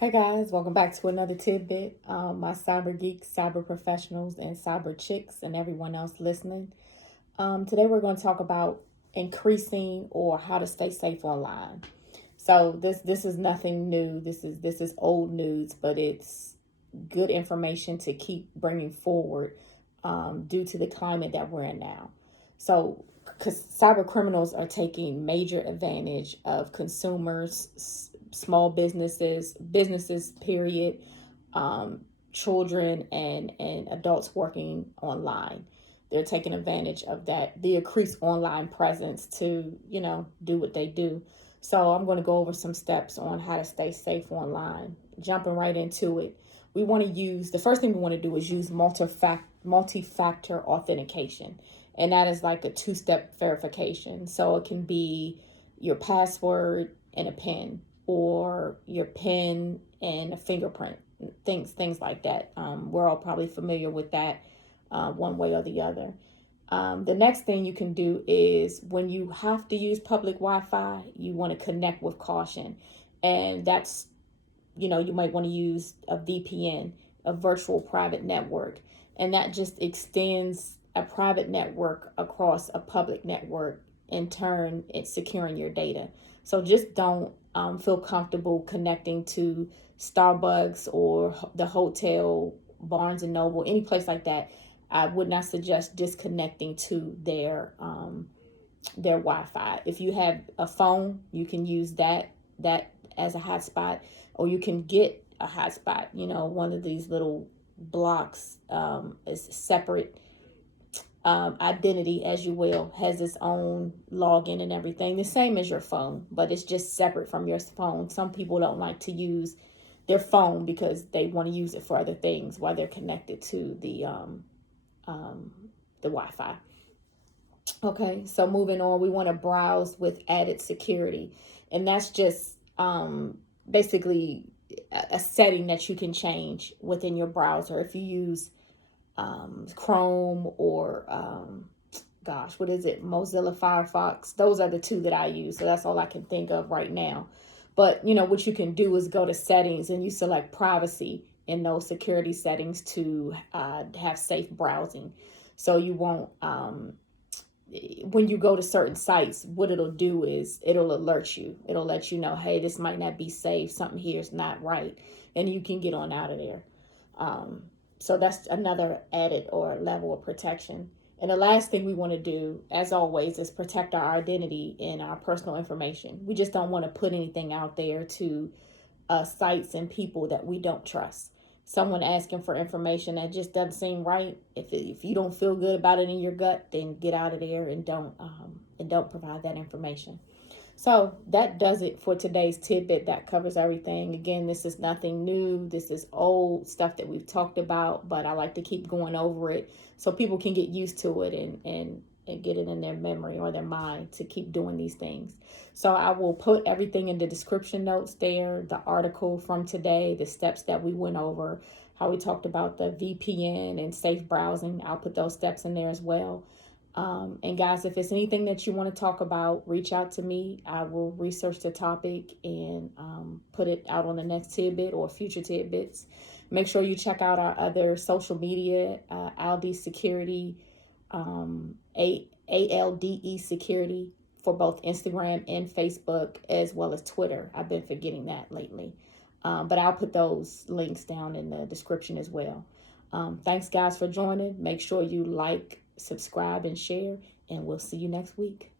Hey guys, welcome back to another tidbit. My cyber geeks, cyber professionals, and cyber chicks, and everyone else listening. Today we're going to talk about increasing or how to stay safe online. So this is nothing new. This is old news, but it's good information to keep bringing forward due to the climate that we're in now. So, because cyber criminals are taking major advantage of consumers, small businesses, period, children and adults working online. They're taking advantage of that, the increased online presence to, do what they do. So I'm going to go over some steps on how to stay safe online. Jumping right into it, we want to use, the first thing we want to do is use multi-factor authentication. And that is like a two-step verification. So it can be your password and a PIN, or your PIN and a fingerprint, things like that. We're all probably familiar with that one way or the other. The next thing you can do is when you have to use public Wi-Fi, you want to connect with caution. And that's, you might want to use a VPN, a virtual private network. And that just extends a private network across a public network. In turn, it's securing your data. So just don't feel comfortable connecting to Starbucks or the hotel, Barnes and Noble, any place like that. I would not suggest disconnecting to their Wi-Fi. If you have a phone, you can use that as a hotspot, or you can get a hotspot. One of these little blocks is separate identity, as you will, has its own login and everything, the same as your phone, but it's just separate from your phone. Some people don't like to use their phone because they want to use it for other things while they're connected to the Wi-Fi. Okay, so moving on, we want to browse with added security, and that's just basically a setting that you can change within your browser. If you use Chrome or what is it, Mozilla Firefox, those are the two that I use, so that's all I can think of right now. But what you can do is go to settings and you select privacy in those security settings to have safe browsing. So you won't when you go to certain sites, what it'll do is it'll alert you. It'll let you know, hey, this might not be safe, something here is not right, and you can get on out of there. So that's another added or level of protection. And the last thing we want to do, as always, is protect our identity and our personal information. We just don't want to put anything out there to sites and people that we don't trust. Someone asking for information that just doesn't seem right. If you don't feel good about it in your gut, then get out of there and don't provide that information. So that does it for today's tidbit. That covers everything. Again, this is nothing new. This is old stuff that we've talked about, but I like to keep going over it so people can get used to it and get it in their memory or their mind to keep doing these things. So I will put everything in the description notes there, the article from today, the steps that we went over, how we talked about the VPN and safe browsing. I'll put those steps in there as well. And guys, if it's anything that you want to talk about, reach out to me. I will research the topic and put it out on the next tidbit or future tidbits. Make sure you check out our other social media, Alde Security, ALDE Security, for both Instagram and Facebook, as well as Twitter. I've been forgetting that lately. But I'll put those links down in the description as well. Thanks, guys, for joining. Make sure you like, subscribe, and share, and we'll see you next week.